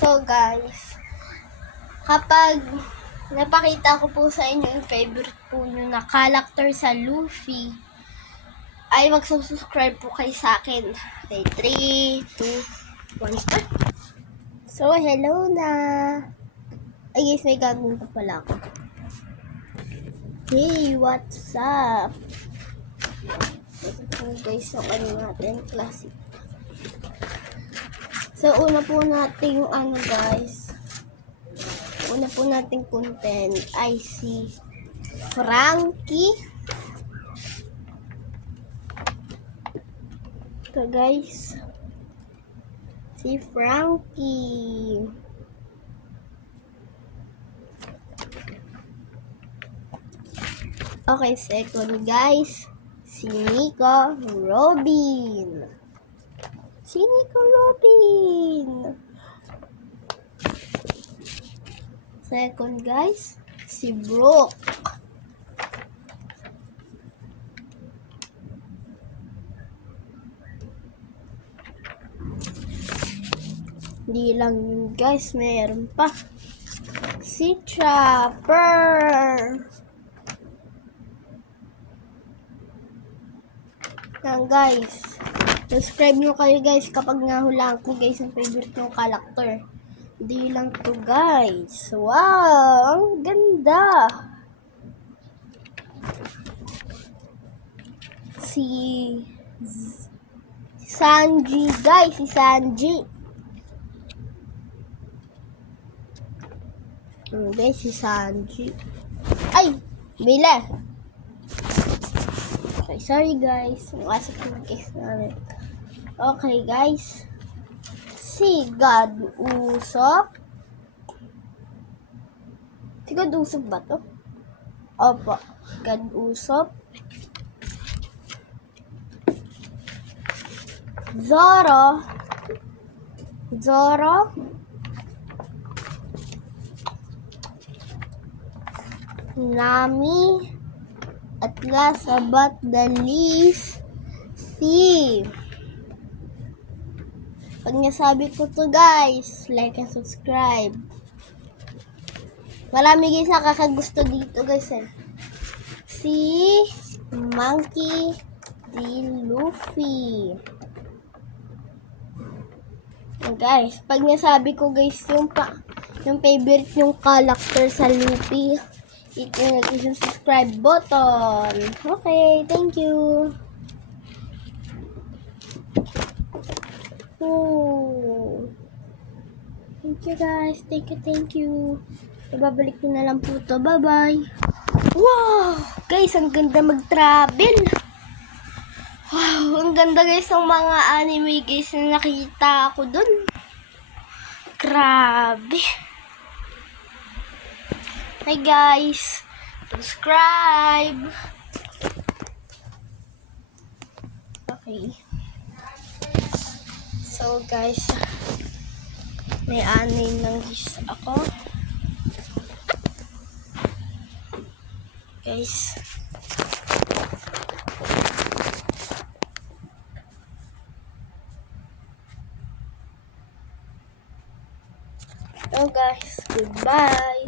So guys, kapag napakita ko po sa inyo yung favorite po nyo na character sa Luffy, ay magsusubscribe po kayo sa akin. Okay, 3, 2, 1, start. So, hello na. Ay guys, may gagawin pa pala ako. Hey, what's up? Ito po guys, yung ano natin, classic. So, una po natin yung guys. Una po nating content ay si Frankie. Ito guys. Si Frankie. Okay, second guys. Si Nico Robin. Si Nico Robin. Second guys. Si Brooke. Hindi lang yun guys, meron pa. Si Chopper. Yan guys. Subscribe nyo kayo guys kapag nahulaan ko guys ang favorite yung character. Hindi lang to guys. Wow! Ang ganda! Si Sanji guys. Si Sanji. Guys, si Sanji. Ay! Bila! Okay, sorry guys. Masok yung case namin. Okay guys. Si God Usopp. Si God Usopp ba to? Opo. God Usopp. Zoro. Nami. At last but the least, si. Pag nasabi ko to guys, like and subscribe. Marami guys nakakagusto dito guys eh. Si Monkey D. Luffy. Guys, pag nasabi ko guys yung favorite yung character sa Luffy, i-click yung subscribe button. Okay, thank you. Oh. Thank you guys. Thank you. Ibabalik ko na lang po to. Bye-bye. Wow! Guys, ang ganda mag-travel. Wow, ang ganda guys ng mga anime guys na nakita ako dun. Grabe. Hi guys. Subscribe. Okay. So guys, may anime ng guys ako. Guys. So guys, goodbye.